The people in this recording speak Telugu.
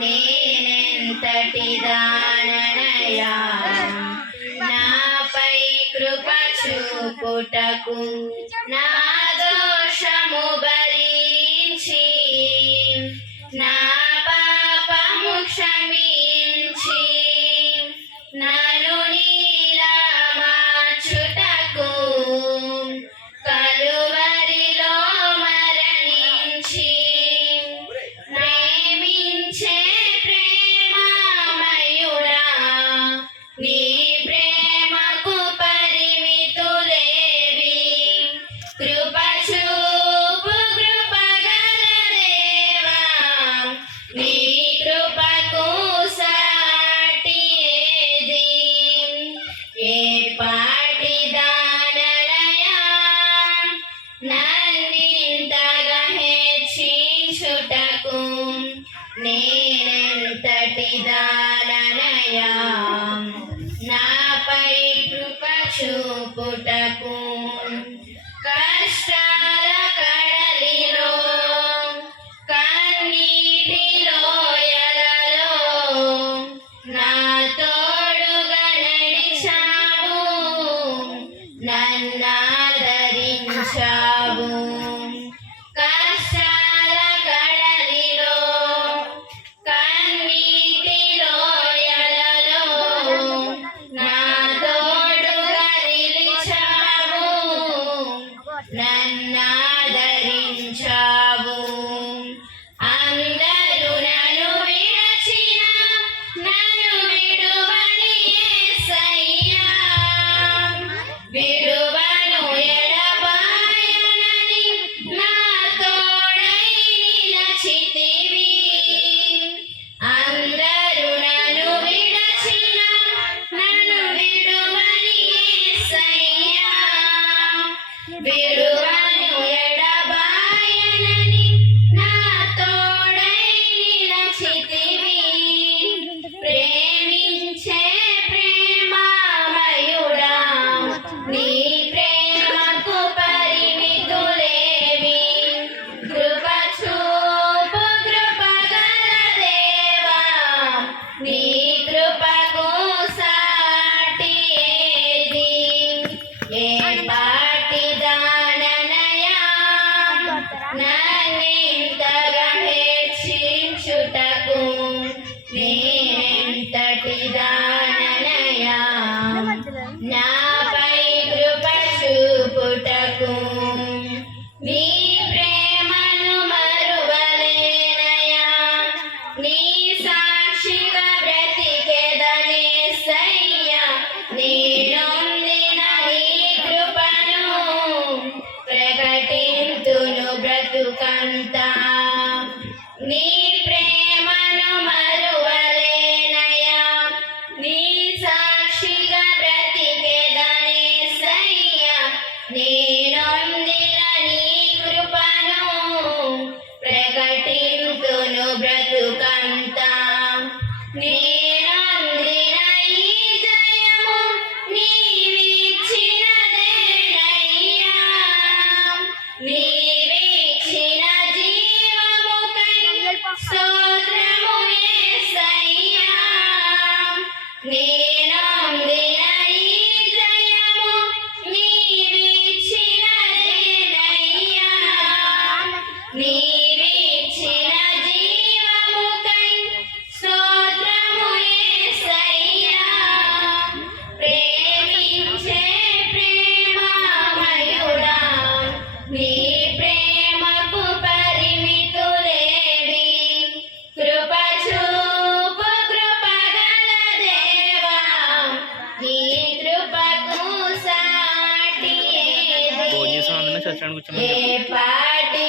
నేనెంతటి దాననయా నాపై కృప చూపుటకు నా దోషము భరించి నా పాపము క్షమించి నన్ను నీలా మార్చుటకు కలువరిలో మరణించి ప్రేమించే ప్రేమమయుడా నీ ప్రేమకు పరిమితులేవి కృప చూపు కృపగల దేవా నీ కృపకు సాటి ఏది ఏ పాటి దాననయా నన్నింతగా హెచ్చించుటకు నేనెంతటి దాననయా నాపై కృప చూపుటకు కష్టాల కడలిలో కన్నీటి లోయలలో నా తోడుగా నడిచావు నన్నాదరించావు కష్టాల కడలిలో కన్నీటి లోయలలో నా తోడుగా నిలిచావు నన్నాదరించావు అందరూ నన్ను విడచిన నన్ను విడువని యేసయ్యా విడువను ఎడబాయనని నా తోడై నిలచితివి అందరూ నన్ను విడచిన నన్ను విడువని యేసయ్యా విడువను ఎడబాయనని నా తోడై నిలచితివి ప్రేమించే ప్రేమమయుడా నీ ప్రేమకు పరిమితులేవి కృప చూపు కృపగల దేవా నీ కృపకు సాటి ఏది ఏ పాటి దాననయా నన్నింతగా హెచ్చించుటకు నేనెంతటి దాననయా నాపై కృప చూపుటకు నీ ప్రేమను మరువలేనయా నీ సాక్షిగా బ్రతికెదనేసయ్యా నేనొందిన నీ కృపను ప్రకటింతును బ్రతుకంతా నీ ప్రేమను మరువలేనయా నీ సాక్షిగా బ్రతికెదనేసయ్యా నేనొందిన నీ కృపను ప్రకటింతును బ్రతుకంతా నేనొందిన ఈ జయము నీవిచ్చినదేనయ్యా నీవిచ్చిన జీవముకై స్తోత్రము యేసయ్యా నేనొందిన ఈ జయము నీవిచ్చినదేనయ్యా నీవిచ్చిన జీవముకై స్తోత్రము యేసయ్యా ప్రేమించే ప్రేమమయుడా నీ ప్రేమకు పరిమితులేవి కృప చూపు కృపగల దేవా నీ కృపకు సాటి ఏది ఏ పాటి